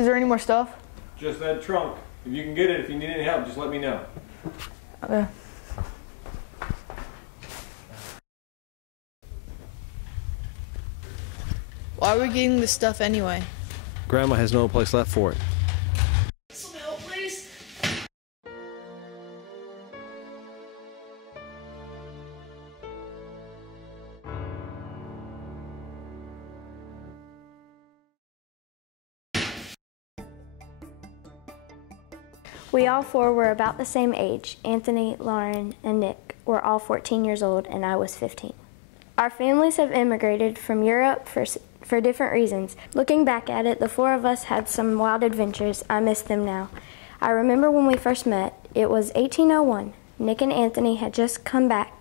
Is there any more stuff? Just that trunk. If you can get it, if you need any help, just let me know. Okay. Why are we getting this stuff anyway? Grandma has no place left for it. Some help, please. We all four were about the same age. Anthony, Lauren, and Nick were all 14 years old, and I was 15. Our families have immigrated from Europe for different reasons. Looking back at it, the four of us had some wild adventures. I miss them now. I remember when we first met. It was 1801. Nick and Anthony had just come back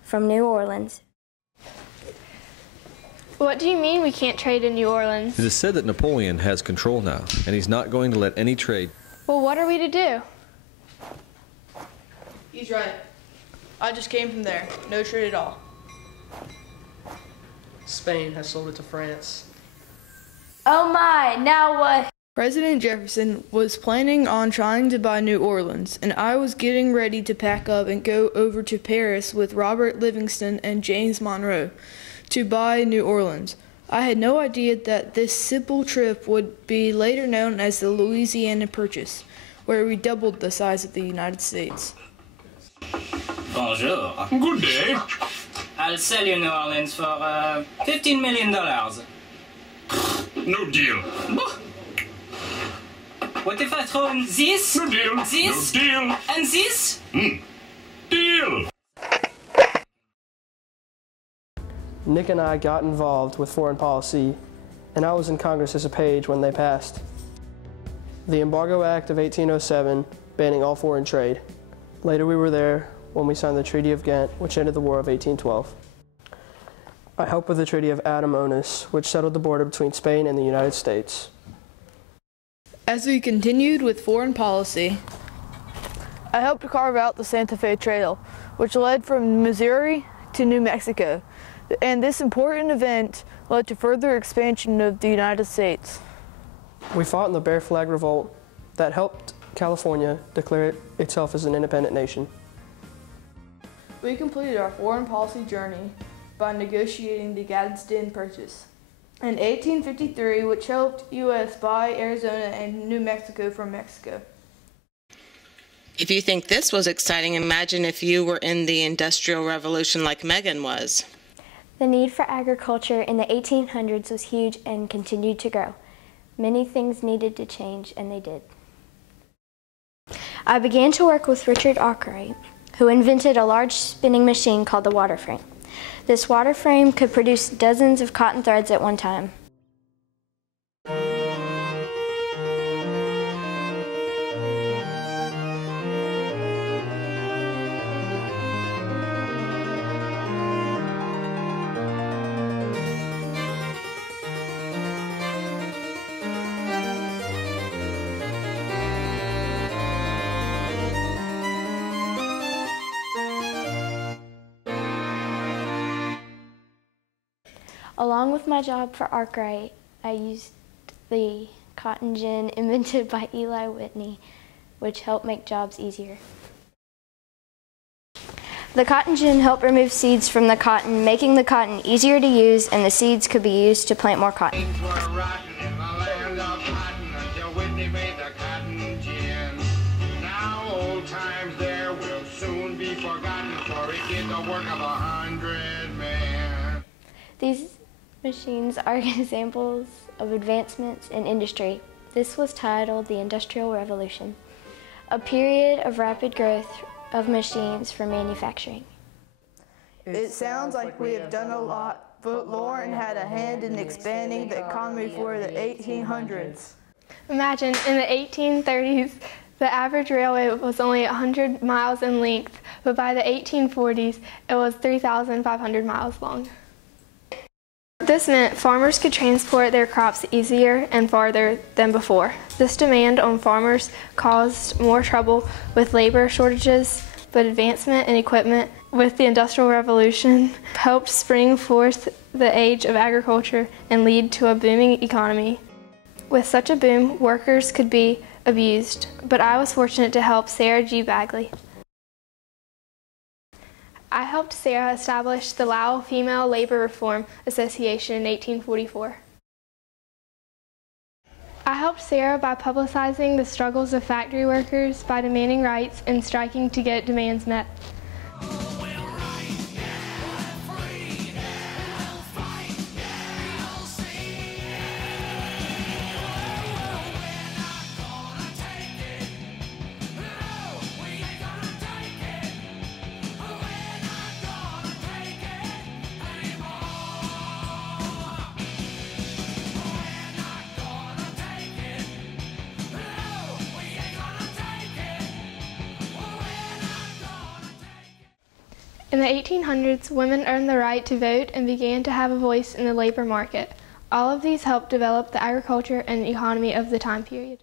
from New Orleans. What do you mean we can't trade in New Orleans? It is said that Napoleon has control now, and he's not going to let any trade. Well, what are we to do? He's right. I just came from there. No trade at all. Spain has sold it to France. Oh my, now what? President Jefferson was planning on trying to buy New Orleans, and I was getting ready to pack up and go over to Paris with Robert Livingston and James Monroe to buy New Orleans. I had no idea that this simple trip would be later known as the Louisiana Purchase, where we doubled the size of the United States. Bonjour. Good day. I'll sell you New Orleans for $15 million. No deal. What if I throw in this, No deal. this, No deal. and this? Deal. Nick and I got involved with foreign policy, and I was in Congress as a page when they passed the Embargo Act of 1807, banning all foreign trade. Later we were there when we signed the Treaty of Ghent, which ended the War of 1812. I helped with the Treaty of Adam Onis, which settled the border between Spain and the United States. As we continued with foreign policy, I helped to carve out the Santa Fe Trail, which led from Missouri to New Mexico. And this important event led to further expansion of the United States. We fought in the Bear Flag Revolt that helped California declare itself as an independent nation. We completed our foreign policy journey by negotiating the Gadsden Purchase in 1853, which helped U.S. buy Arizona and New Mexico from Mexico. If you think this was exciting, imagine if you were in the Industrial Revolution like Megan was. The need for agriculture in the 1800s was huge and continued to grow. Many things needed to change, and they did. I began to work with Richard Arkwright, who invented a large spinning machine called the water frame. This water frame could produce dozens of cotton threads at one time. Along with my job for Arkwright, I used the cotton gin invented by Eli Whitney, which helped make jobs easier. The cotton gin helped remove seeds from the cotton, making the cotton easier to use, and the seeds could be used to plant more cotton. These machines are examples of advancements in industry. This was titled the Industrial Revolution, a period of rapid growth of machines for manufacturing. It sounds like we have done a lot, but Lauren had a hand in expanding the economy for the 1800s. Imagine in the 1830s, the average railway was only 100 miles in length, but by the 1840s, it was 3,500 miles long. This meant farmers could transport their crops easier and farther than before. This demand on farmers caused more trouble with labor shortages, but advancement in equipment with the Industrial Revolution helped spring forth the age of agriculture and lead to a booming economy. With such a boom, workers could be abused, but I was fortunate to help Sarah G. Bagley. I helped Sarah establish the Lao Female Labor Reform Association in 1844. I helped Sarah by publicizing the struggles of factory workers by demanding rights and striking to get demands met. In the 1800s, women earned the right to vote and began to have a voice in the labor market. All of these helped develop the agriculture and economy of the time period.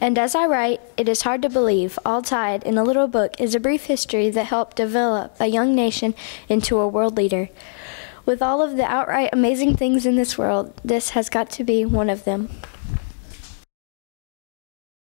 And as I write, it is hard to believe, all tied in a little book is a brief history that helped develop a young nation into a world leader. With all of the outright amazing things in this world, this has got to be one of them.